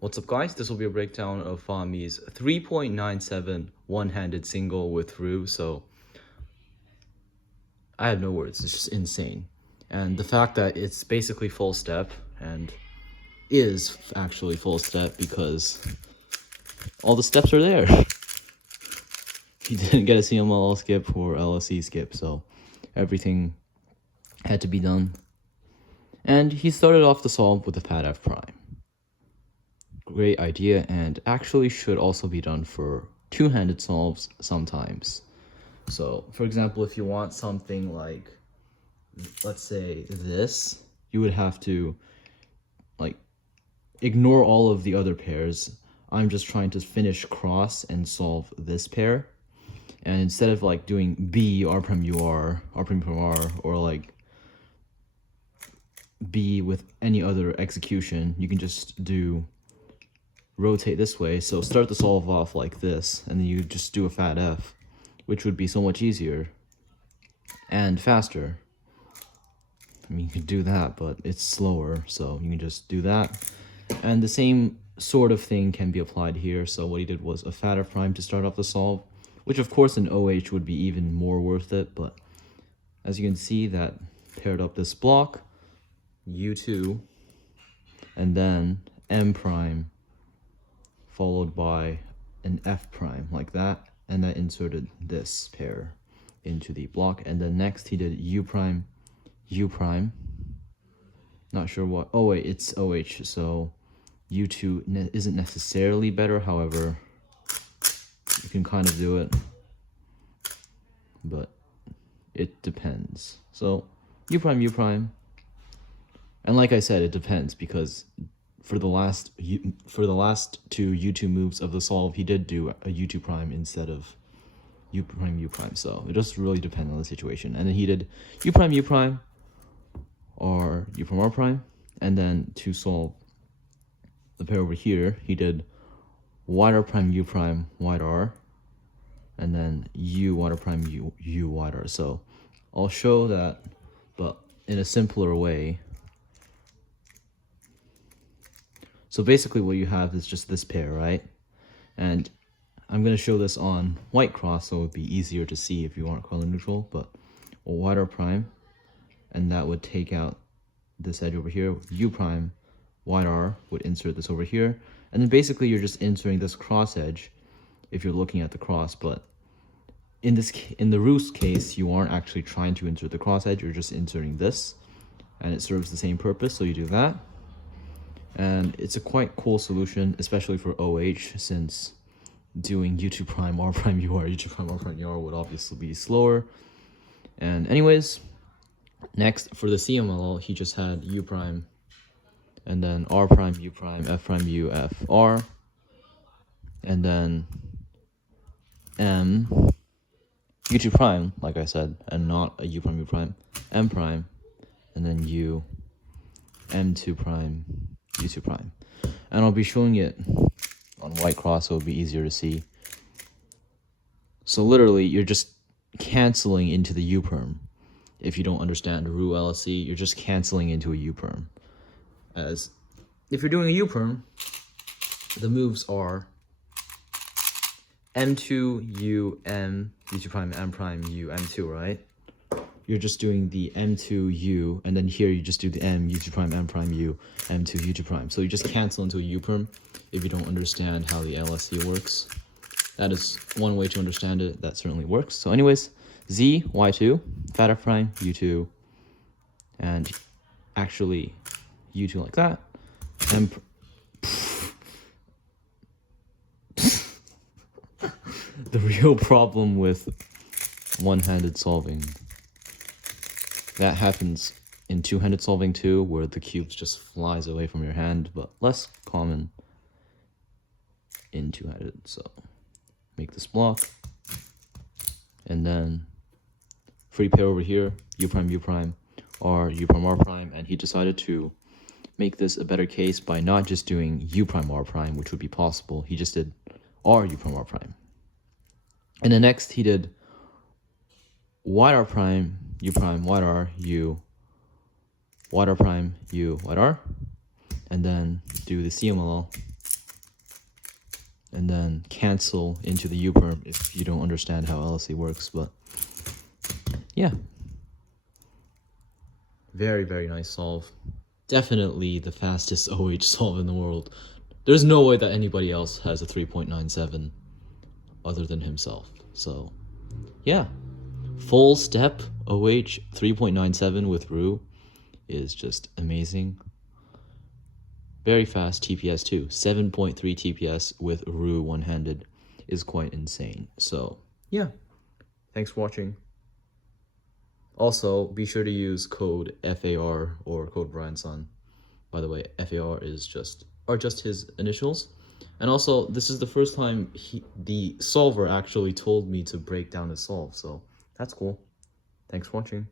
What's up guys, this will be a breakdown of Fahmi's 3.97 one-handed single with Roux, so I have no words, it's just insane. And the fact that it's basically full step, and is actually full step because all the steps are there. He didn't get a CMLL skip or LSE skip, so everything had to be done. And he started off the solve with a fat F prime. Great idea, and actually should also be done for two-handed solves sometimes. So for example, if you want something like, let's say this, you would have to like ignore all of the other pairs. I'm just trying to finish cross and solve this pair, and instead of like doing B, R prime U R, R prime R, or like B with any other execution, you can just do rotate this way. So start the solve off like this, and then you just do a fat F, which would be so much easier and faster. I mean, you could do that, but it's slower, so you can just do that. And the same sort of thing can be applied here. So what he did was a fat F prime to start off the solve, which of course in OH would be even more worth it, but as you can see, that paired up this block, U2, and then M prime, followed by an F prime like that, and then inserted this pair into the block. And then next he did U prime, U prime, not sure what, oh wait, it's OH, so U2 isn't necessarily better, however, you can kind of do it, but it depends. So U prime, U prime, and like I said, it depends because for the last two U2 moves of the solve, he did do a U2 prime instead of U prime, U prime. So it just really depends on the situation. And then he did U prime, or U prime, R prime. And then to solve the pair over here, he did wide R prime, U prime, wide R. And then U wide R prime, U wide R. So I'll show that, but in a simpler way. So basically what you have is just this pair, right? And I'm going to show this on white cross, so it would be easier to see if you aren't color neutral, but a wide R prime, and that would take out this edge over here. U prime, wide R would insert this over here. And then basically you're just inserting this cross edge if you're looking at the cross, but in the Roux case, you aren't actually trying to insert the cross edge, you're just inserting this, and it serves the same purpose, so you do that. And it's a quite cool solution, especially for OH, since doing U2 prime, R prime, UR, U2 prime, R prime, UR would obviously be slower. And anyways, next for the CMLL, he just had U prime, and then R prime, U prime, F prime, U, F, R, and then M, U2 prime, like I said, and not a U prime, U prime, M prime, and then U, M2 prime, U2 prime. And I'll be showing it on white cross so it'll be easier to see. So literally you're just canceling into the U perm. If you don't understand Roux LSE, you're just canceling into a U perm. As if you're doing a U perm, the moves are M2, U, M, U2 prime, M prime, U, M2, right? You're just doing the M2, U, and then here you just do the M, U2 prime, M prime, U, M2, U2 prime. So you just cancel into a U perm if you don't understand how the LSE works. That is one way to understand it. That certainly works. So anyways, Z, Y2, fat F prime, U2, and actually U2 like that. The real problem with one-handed solving, that happens in two-handed solving too, where the cube just flies away from your hand, but less common in two-handed. So make this block, and then free pair over here, U prime, or U prime, R prime, and he decided to make this a better case by not just doing U prime, R prime, which would be possible. He just did R, U prime, R prime. And then next he did wide R prime, U prime, wide R, U, wide R prime, U, wide R, and then do the CMLL and then cancel into the U-perm if you don't understand how LSE works. But yeah, very, very nice solve. Definitely the fastest OH solve in the world. There's no way that anybody else has a 3.97 other than himself. So yeah, Fullstep OH 3.97 with Roux is just amazing. Very fast TPS too. 7.3 TPS with Roux one-handed is quite insane. So yeah, thanks for watching. Also, be sure to use code FAR or code Brianson. By the way, FAR are just his initials. And also, this is the first time the solver actually told me to break down a solve, so that's cool. Thanks for watching.